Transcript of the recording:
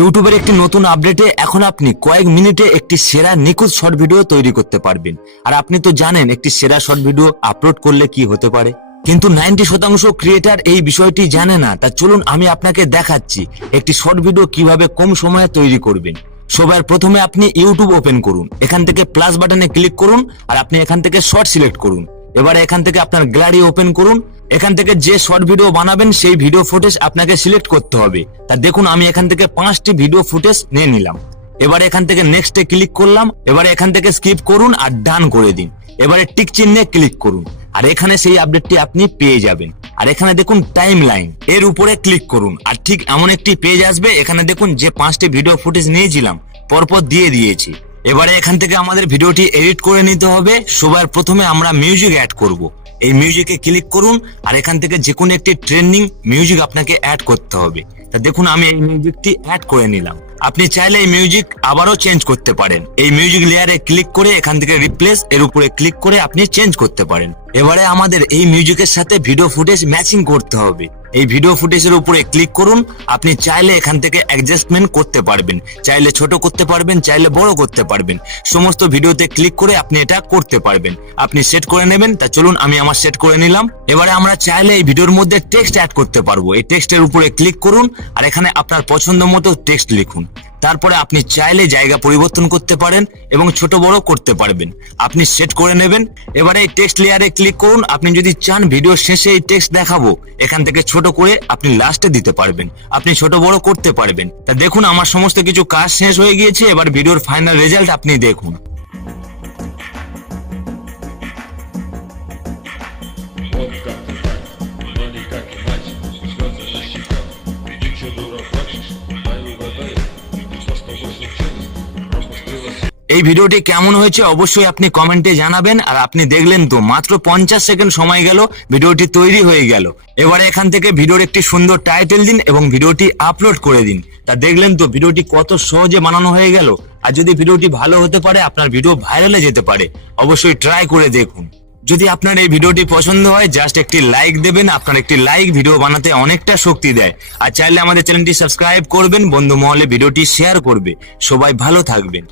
ইউটিউবের একটি নতুন আপডেটে এখন আপনি কয়েক মিনিটে একটি সেরা নিখুঁত শর্ট ভিডিও তৈরি করতে পারবেন। আর আপনি তো জানেন, একটি সেরা শর্ট ভিডিও আপলোড করলে কি হতে পারে? কিন্তু নাইনটি শতাংশ ক্রিয়েটার এই বিষয়টি জানে না। তা চলুন আমি আপনাকে দেখাচ্ছি একটি শর্ট ভিডিও কীভাবে কম সময়ে তৈরি করবেন। সবার প্রথমে আপনি ইউটিউব ওপেন করুন। এখান থেকে প্লাস বাটনে ক্লিক করুন আর আপনি এখান থেকে শর্ট সিলেক্ট করুন। এবারে এখান থেকে আপনার গ্যালারি ওপেন করুন। এখান থেকে যে শর্ট ভিডিও বানাবেন, সেই ভিডিও ফুটেজ আপনাকে সিলেক্ট করতে হবে। তা দেখুন, আমি এখান থেকে পাঁচটি ভিডিও ফুটেজ নিয়ে নিলাম। এবারে এখান থেকে নেক্সটে ক্লিক করলাম, এবারে এখান থেকে স্কিপ করুন আর ডান করে দিন। এবারে টিক চিহ্নে ক্লিক করুন। আর এখানে সেই আপডেটটি আপনি পেয়ে যাবেন। আর এখানে দেখুন টাইম লাইন এর উপরে ক্লিক করুন। আর ঠিক এমন একটি পেজ আসবে, এখানে দেখুন যে পাঁচটি ভিডিও ফুটেজ নিয়েছিলাম, পরপর দিয়ে দিয়েছি। এবারে এখান থেকে আমাদের ভিডিওটি এডিট করে নিতে হবে। সবার প্রথমে আমরা মিউজিক অ্যাড করব। এই মিউজিকে ক্লিক করুন আর এখান থেকে যে কোনো একটি ট্রেন্ডিং মিউজিক আপনাকে অ্যাড করতে হবে। তা দেখুন, আমি এই মিউজিকটি অ্যাড করে নিলাম। আপনি চাইলে এই মিউজিক আবারও চেঞ্জ করতে পারেন। এই মিউজিক লেয়ারে ক্লিক করে এখান থেকে রিপ্লেস এর উপরে ক্লিক করে আপনি চেঞ্জ করতে পারেন। এবারে আমাদের এই মিউজিকের সাথে ভিডিও ফুটেজ ম্যাচিং করতে হবে। এই ভিডিও ফুটেজের উপরে ক্লিক করুন। আপনি চাইলে এখান থেকে অ্যাডজাস্টমেন্ট করতে পারবেন। চাইলে ছোট করতে পারবেন, চাইলে বড় করতে পারবেন। সমস্ত ভিডিওতে ক্লিক করে আপনি এটা করতে পারবেন। আপনি সেট করে নেবেন, তা চলুন, আমি আমার সেট করে নিলাম। এবারে আমরা চাইলে এই ভিডিওর মধ্যে টেক্সট অ্যাড করতে পারব। এই টেক্সটের উপরে ক্লিক করুন। আর এখানে আপনার পছন্দ মতো টেক্সট লিখুন। তারপরে আপনি চাইলে জায়গা পরিবর্তন করতে পারেন এবং ছোট বড় করতে পারবেন। আপনি সেট করে নেবেন। এবারে এই টেক্সট লেয়ারে ক্লিক করুন। আপনি যদি চান ভিডিও শেষে এই টেক্সট দেখাবো, এখান থেকে ছোট করে আপনি লাস্টে দিতে পারবেন। আপনি ছোট বড় করতে পারবেন। তা দেখুন, আমার সমস্ত কিছু কাজ শেষ হয়ে গিয়েছে। এবার ভিডিওর ফাইনাল রেজাল্ট আপনি দেখুন। এই ভিডিওটি কেমন হয়েছে অবশ্যই আপনি কমেন্টে জানাবেন, আর আপনি দেখলেন তো, মাত্র পঞ্চাশ সেকেন্ড সময় গেল, ভিডিওটি তৈরি হয়ে গেল। এবারে এখান থেকে ভিডিওর একটি সুন্দর টাইটেল দিন এবং ভিডিওটি আপলোড করে দিন। তা দেখলেন তো, ভিডিওটি কত সহজে বানানো হয়ে গেল, আর যদি ভিডিওটি ভালো হতে পারে, আপনার ভিডিও ভাইরালে যেতে পারে। অবশ্যই ট্রাই করে দেখুন। যদি আপনার এই ভিডিওটি পছন্দ হয় জাস্ট একটি লাইক দেবেন, আপনার একটি লাইক ভিডিও বানাতে অনেকটা শক্তি দেয়। আর চাইলে আমাদের চ্যানেলটি সাবস্ক্রাইব করবেন, বন্ধু মহলে ভিডিওটি শেয়ার করবে। সবাই ভালো থাকবেন।